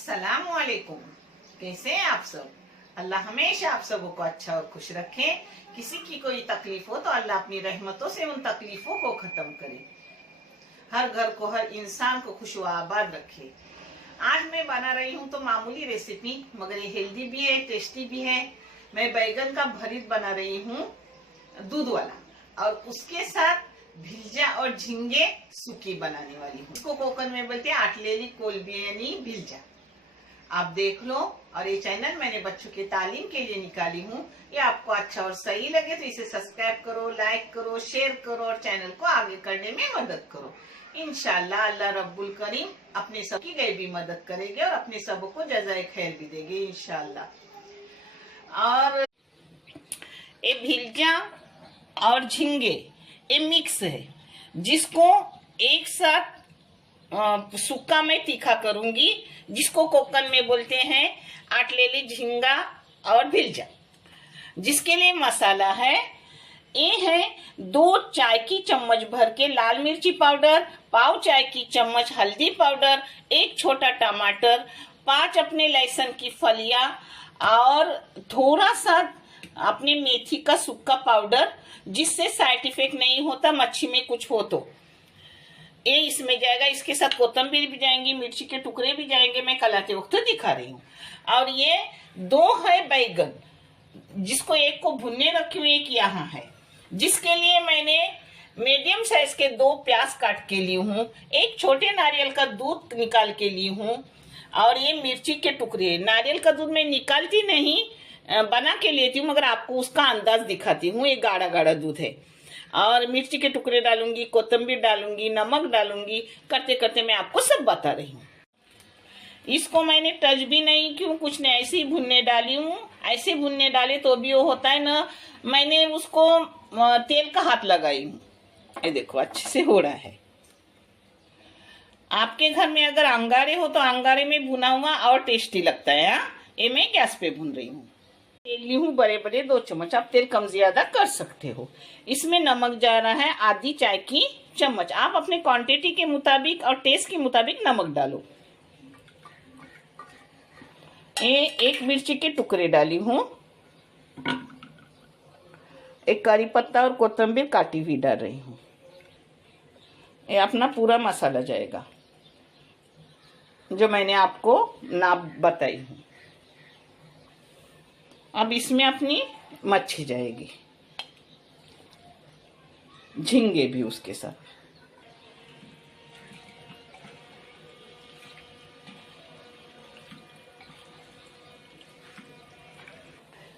अस्सलाम वालेकुम। कैसे हैं आप सब? अल्लाह हमेशा आप सबों को अच्छा और खुश रखे। किसी की कोई तकलीफ हो तो अल्लाह अपनी रहमतों से उन तकलीफों को खत्म करे, हर घर को, हर इंसान को खुश व आबाद रखे। आज मैं बना रही हूँ तो मामूली रेसिपी, मगर ये हेल्दी भी है, टेस्टी भी है। मैं बैगन का भरीत बना रही हूँ, दूध वाला, और उसके साथ भिलजा और झींगे सूखी बनाने वाली हूँ। इसको कोकन में बोलते हैं आटलेली कोलबी यानी भिलजा। आप देख लो। और ये चैनल मैंने बच्चों की तालीम के लिए निकाली हूँ। ये आपको अच्छा और सही लगे तो इसे सब्सक्राइब करो, लाइक करो, शेयर करो और चैनल को आगे करने में मदद करो। इंशाल्लाह अल्लाह रब्बुल करीम अपने सबकी गैबी मदद करेंगे और अपने सबको जज़ाए खैर भी देंगे इंशाल्लाह। और ये भिलजा और झींगे ये मिक्स है, जिसको एक साथ सूखा मैं तीखा करूंगी, जिसको कोकन में बोलते हैं आटलेली झींगा और भिलजा। जिसके लिए मसाला है, ये है 2 चाय की चम्मच भर के लाल मिर्ची पाउडर, पाव चाय की चम्मच हल्दी पाउडर, 1 छोटा टमाटर, 5 अपने लहसुन की फलियां और थोड़ा सा अपने मेथी का सूखा पाउडर, जिससे साइड इफेक्ट नहीं होता मच्छी में कुछ हो तो ये इसमें जाएगा। इसके साथ कोतंबीर भी जाएंगी, मिर्ची के टुकड़े भी जाएंगे, मैं कलाते वक्त दिखा रही हूँ। और ये 2 है बैगन, जिसको एक को भुनने रखी हुई, एक यहाँ है। जिसके लिए मैंने मीडियम साइज के 2 प्याज काट के ली हूँ, 1 छोटे नारियल का दूध निकाल के ली हूँ, और ये मिर्ची के टुकड़े। नारियल का दूध मैं निकालती नहीं, बना के लेती हूँ, मगर आपको उसका अंदाज दिखाती हूँ। ये गाढ़ा गाढ़ा दूध है। और मिर्ची के टुकड़े डालूंगी, कोतंबीर डालूंगी, नमक डालूंगी, करते करते मैं आपको सब बता रही हूँ। इसको मैंने टच भी नहीं क्यों, कुछ नहीं, ऐसे ही भुनने डाली हूँ। ऐसे भुनने डाले तो भी वो होता है ना, मैंने उसको तेल का हाथ लगाई हूँ। ये देखो अच्छे से हो रहा है। आपके घर में अगर अंगारे हो तो अंगारे में भुना हुआ और टेस्टी लगता है। ये मैं गैस पे भून रही हूँ। तेल ली हूँ बड़े बड़े 2 चम्मच, आप तेल कम ज्यादा कर सकते हो। इसमें नमक जा रहा है आधी चाय की चम्मच। आप अपने क्वांटिटी के मुताबिक और टेस्ट के मुताबिक नमक डालो। ये 1 मिर्ची के टुकड़े डाली हूँ, 1 करी पत्ता और कोतंबीर काटी हुई डाल रही हूँ। ये अपना पूरा मसाला जाएगा जो मैंने आपको नाप बताई हूँ। अब इसमें अपनी मच्छी जाएगी, झींगे भी उसके साथ।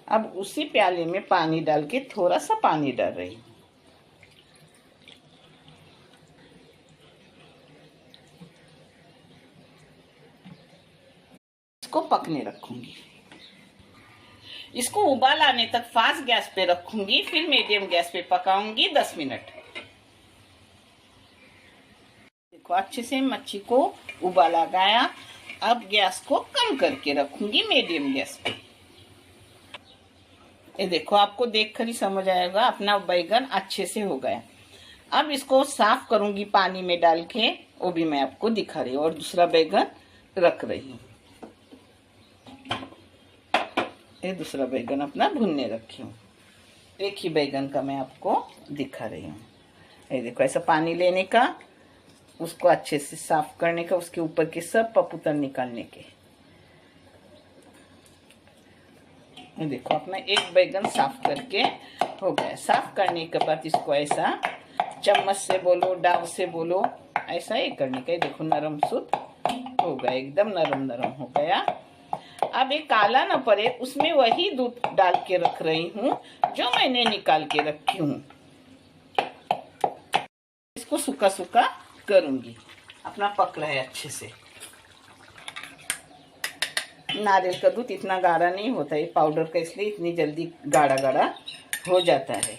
अब उसी प्याले में पानी डाल के थोड़ा सा पानी डाल रही हूँ। इसको पकने रखूंगी। इसको उबाल आने तक फास्ट गैस पे रखूंगी, फिर मीडियम गैस पे पकाऊंगी 10 मिनट। देखो अच्छे से मच्छी को उबाल आ गया। अब गैस को कम करके रखूंगी मीडियम गैस पे। ये देखो, आपको देखकर ही समझ आएगा अपना बैगन अच्छे से हो गया। अब इसको साफ करूंगी पानी में डाल के, वो भी मैं आपको दिखा रही हूँ। और दूसरा बैगन रख रही हूँ। ये दूसरा बैगन अपना भुनने रखी हूँ। एक ही बैगन का मैं आपको दिखा रही हूँ। ये देखो, ऐसा पानी लेने का, उसको अच्छे से साफ करने का, उसके ऊपर के सब पपुतर निकालने के। ये देखो, अपना एक बैगन साफ करके हो गया। साफ करने के बाद इसको ऐसा चम्मच से बोलो, डाव से बोलो, ऐसा ही करने का। ये देखो नरम सुध हो गया, एकदम नरम नरम हो गया। अब ये काला न पड़े, उसमें वही दूध डाल के रख रही हूँ जो मैंने निकाल के रखी हूँ। इसको सूखा सूखा करूंगी। अपना पक रहा है अच्छे से। नारियल का दूध इतना गाढ़ा नहीं होता है पाउडर का, इसलिए इतनी जल्दी गाढ़ा गाढ़ा हो जाता है।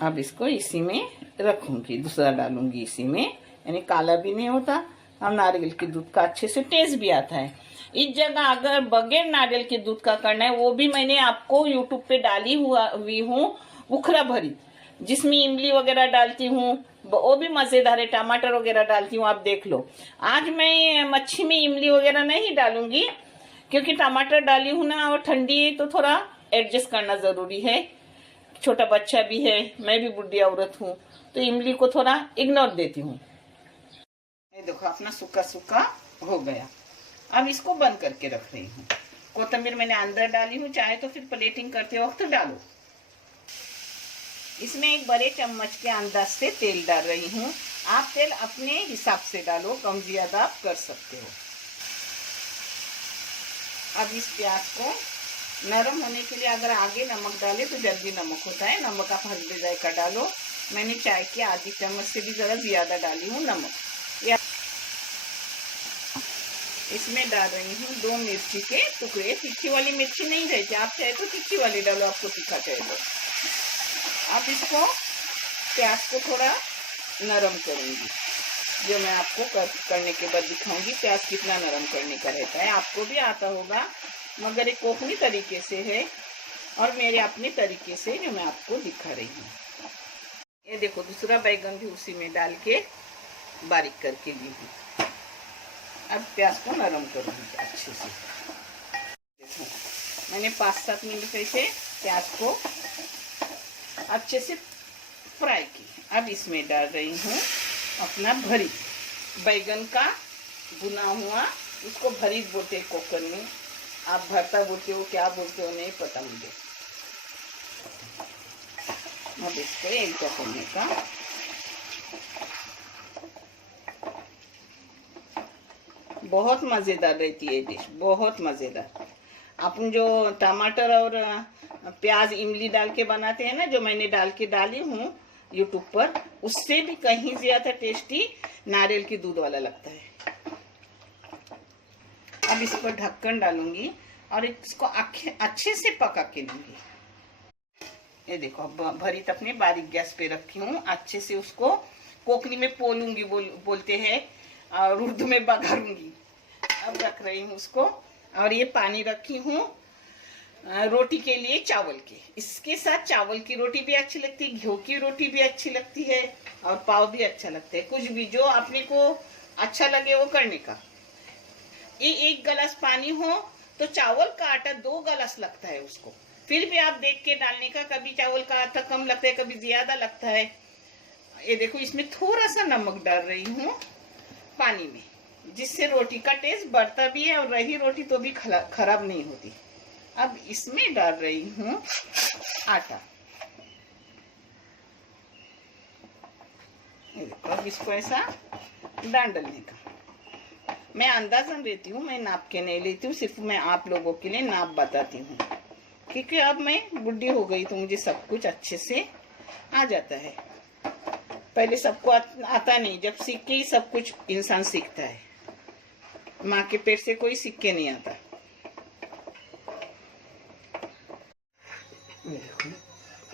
अब इसको इसी में रखूंगी, दूसरा डालूंगी इसी में, यानी काला भी नहीं होता और नारियल के दूध का अच्छे से टेस्ट भी आता है। इस जगह अगर बगैर नारियल के दूध का करना है, वो भी मैंने आपको यूट्यूब पे डाली हुई हूँ, उखरा भरी। जिसमें इमली वगैरह डालती हूँ, वो भी मजेदार है, टमाटर वगैरह डालती हूँ, आप देख लो। आज मैं मच्छी में इमली वगैरह नहीं डालूंगी, क्योंकि टमाटर डाली हूँ ना, और ठंडी है तो थोड़ा एडजस्ट करना जरूरी है। छोटा बच्चा भी है, मैं भी बुढ़ी औरत हूँ, तो इमली को थोड़ा इग्नोर देती हूँ। ये देखो अपना सूखा सूखा हो गया। अब इसको बंद करके रख रही हूँ। कोथिंबीर मैंने अंदर डाली हूँ, चाहे तो फिर प्लेटिंग करते वक्त डालो। इसमें एक बड़े चम्मच के अंदाज से तेल डाल रही हूँ। आप तेल अपने हिसाब से डालो, कम ज्यादा आप कर सकते हो। अब इस प्याज को नरम होने के लिए अगर आगे नमक डाले तो जल्दी नमक होता है, नमक आप हल्दी जायका डालो। मैंने चाय की आधी चम्मच से भी जरा ज्यादा डाली हूँ नमक। इसमें डाल रही हूँ 2 मिर्ची के टुकड़े। तीखी वाली मिर्ची नहीं रहती, आप चाहे तो तीखी वाली डालो, आपको तीखा चाहिए तो। अब इसको प्याज को थोड़ा नरम करूंगी, जो मैं आपको करने के बाद दिखाऊंगी प्याज कितना नरम करने का रहता है। आपको भी आता होगा, मगर एक कोकनी तरीके से है और मेरे अपने तरीके से जो मैं आपको दिखा रही हूँ। ये देखो दूसरा बैगन भी उसी में डाल के बारीक करके ली हूँ। अब प्याज को नरम करूंगी अच्छे से। देखो मैंने 5-7 मिनट ऐसे प्याज को अच्छे से फ्राई की। अब इसमें डाल रही हूँ अपना भरीत, बैगन का भुना हुआ, उसको भरीत बोलते हैं कोकन में। आप भरता बोलते हो, क्या बोलते हो नहीं पता मुझे। अब इसको एक करने का। बहुत मजेदार रहती है डिश, बहुत मजेदार। अपन जो टमाटर और प्याज इमली डाल के बनाते हैं ना, जो मैंने डाली हूँ यूट्यूब पर, उससे भी कहीं ज्यादा टेस्टी नारियल की दूध वाला लगता है। अब इस पर ढक्कन डालूंगी और इसको अच्छे से पका के लूंगी। ये देखो भरीत अपने बारीक गैस पे रखी हूँ। अच्छे से उसको कोकनी में पोलूंगी बोलते हैं, और उर्दू में बघारूंगी। अब रख रही हूँ उसको। और ये पानी रखी हूँ रोटी के लिए, चावल के। इसके साथ चावल की रोटी भी अच्छी लगती है, घी की रोटी भी अच्छी लगती है, और पाव भी अच्छा लगता है। कुछ भी जो अपने को अच्छा लगे वो करने का। ये 1 गिलास पानी हो तो चावल का आटा 2 गिलास लगता है उसको। फिर भी आप देख के डालने का, कभी चावल का आटा कम लगता है, कभी ज्यादा लगता है। ये देखो इसमें थोड़ा सा नमक डाल रही हूँ पानी में, जिससे रोटी का टेस्ट बढ़ता भी है, और रही रोटी तो भी खराब नहीं होती। अब इसमें डाल रही हूँ आटा। अब इसको ऐसा डालने का। मैं अंदाजन लेती हूँ, मैं नाप के नहीं लेती हूँ, सिर्फ मैं आप लोगों के लिए नाप बताती हूँ, क्योंकि अब मैं बुढ़ी हो गई तो मुझे सब कुछ अच्छे से आ जाता है। पहले सबको आता नहीं, जब सीख के ही सब कुछ इंसान सीखता है। माँ के पेट से कोई सीख के नहीं आता।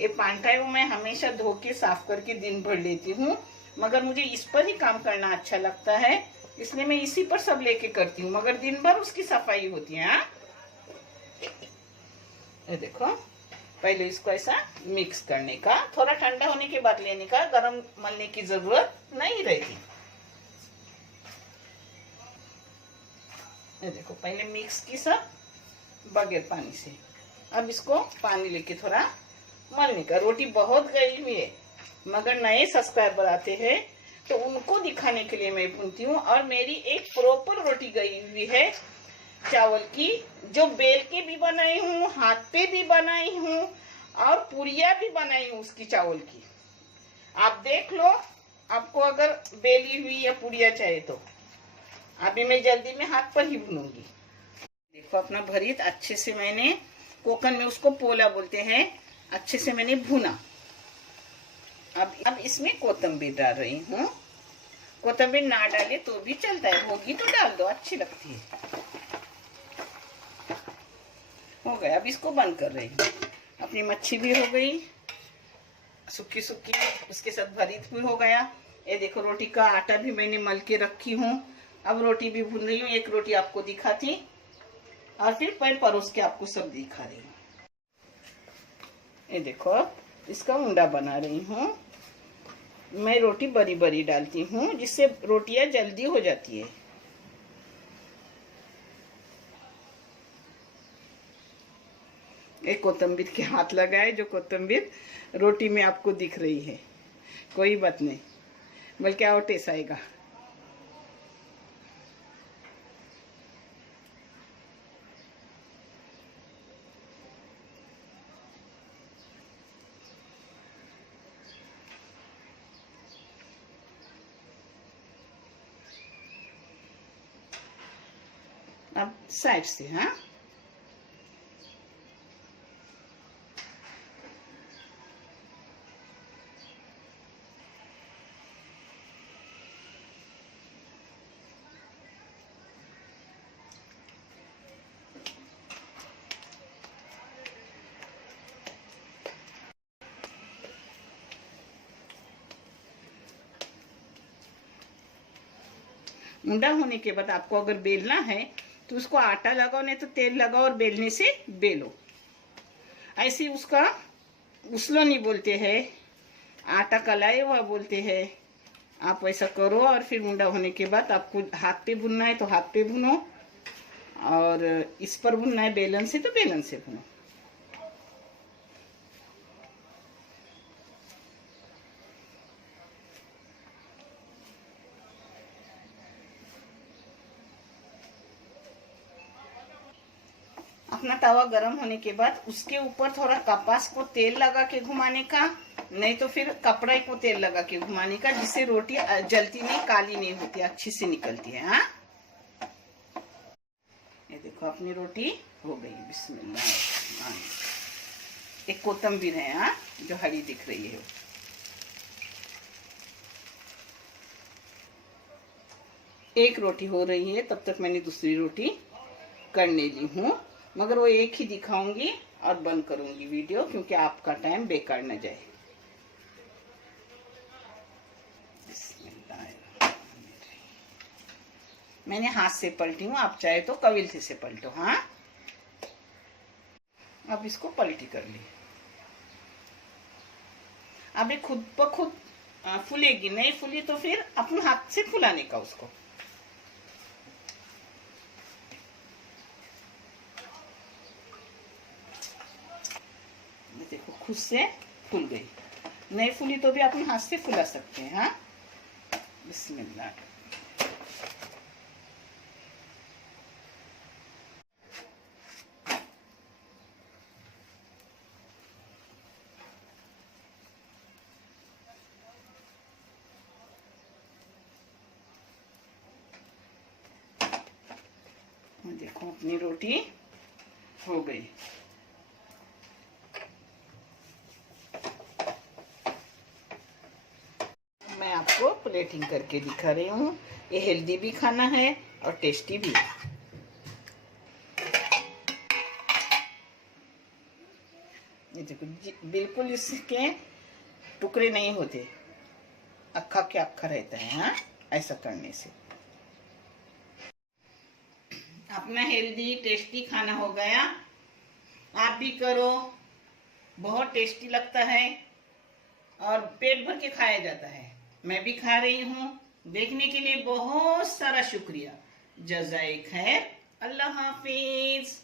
ये पांठा है वो मैं हमेशा धो के साफ करके दिन भर लेती हूँ, मगर मुझे इस पर ही काम करना अच्छा लगता है, इसलिए मैं इसी पर सब लेके करती हूँ, मगर दिन भर उसकी सफाई होती है। हाँ ये देखो, पहले इसको ऐसा मिक्स करने का, थोड़ा ठंडा होने के बाद लेने का, गरम मलने की जरूरत नहीं रहती। ये देखो पहले मिक्स की सब बगैर पानी से। अब इसको पानी लेके थोड़ा मलने का। रोटी बहुत गई हुई है, मगर नए सब्सक्राइबर आते हैं तो उनको दिखाने के लिए मैं भूनती हूँ। और मेरी एक प्रॉपर रोटी गई हुई है चावल की, जो बेल के भी बनाई हूँ, हाथ पे भी बनाई हूँ, और पुड़िया भी बनाई हूँ उसकी चावल की। आप देख लो, आपको अगर बेली हुई या पुड़िया चाहिए तो। अभी मैं जल्दी में हाथ पर ही भूनूंगी। देखो अपना भरीत अच्छे से मैंने, कोकन में उसको पोला बोलते हैं, अच्छे से मैंने भुना। अब इसमें कोथिंबीर डाल रही हूँ। कोथिंबीर ना डाले तो भी चलता है, होगी तो डाल दो, अच्छी लगती है। हो गया, अब इसको बंद कर रही हूँ। अपनी मच्छी भी हो गई सुखी सुखी, उसके साथ भरीत भी हो गया। ये देखो रोटी का आटा भी मैंने मल के रखी हूँ। अब रोटी भी भून रही हूँ। एक रोटी आपको दिखाती और फिर पैर परोस के आपको सब दिखा रही हूँ। ये देखो इसका उंडा बना रही हूँ। मैं रोटी बड़ी बड़ी डालती हूँ जिससे रोटियां जल्दी हो जाती है। एक कोतंबीर के हाथ लगाए, जो कोतंबीर रोटी में आपको दिख रही है। कोई बात नहीं, बल्कि और टेस्ट आएगा। अब साइड से, हाँ, मुंडा होने के बाद आपको अगर बेलना है तो उसको आटा लगाओ, नहीं तो तेल लगाओ और बेलने से बेलो। ऐसे उसका उसलो नहीं बोलते हैं, आटा कलाए हुआ बोलते हैं। आप वैसा करो और फिर मुंडा होने के बाद आपको हाथ पे भुनना है तो हाथ पे भुनो, और इस पर भुनना है बेलन से तो बेलन से भुनो। अपना तवा गरम होने के बाद उसके ऊपर थोड़ा कपास को तेल लगा के घुमाने का, नहीं तो फिर कपड़े को तेल लगा के घुमाने का, जिससे रोटी जलती नहीं, काली नहीं होती, अच्छी से निकलती है। हाँ, ये देखो अपनी रोटी हो गई। बिस्मिल्लाह। एक कोतंबीर है, हाँ, जो हरी दिख रही है। एक रोटी हो रही है, तब तक मैंने दूसरी रोटी करने ली हूँ, मगर वो एक ही दिखाऊंगी और बंद करूंगी वीडियो, क्योंकि आपका टाइम बेकार न जाए। मैंने हाथ से पलटी हूँ, आप चाहे तो कविल्थे से पलटो। हाँ, अब इसको पलटी कर ली। अब ये खुद ब खुद फूलेगी, नहीं फूली तो फिर अपन हाथ से फुलाने का उसको। देखो खुद से फूल गई, नहीं फूली तो भी अपन हाथ से फुला सकते हैं। हाँ, बिस्मिल्लाह। देखो अपनी रोटी हो गई। मैं आपको प्लेटिंग करके दिखा रही हूँ। ये हेल्दी भी खाना है और टेस्टी भी। ये देखो, बिल्कुल इसके टुकड़े नहीं होते, अक्खा के अक्खा रहता है। हाँ, ऐसा करने से अपना हेल्दी टेस्टी खाना हो गया। आप भी करो, बहुत टेस्टी लगता है और पेट भर के खाया जाता है। मैं भी खा रही हूँ। देखने के लिए बहुत सारा शुक्रिया। जज़ाए खैर। अल्लाह हाफिज।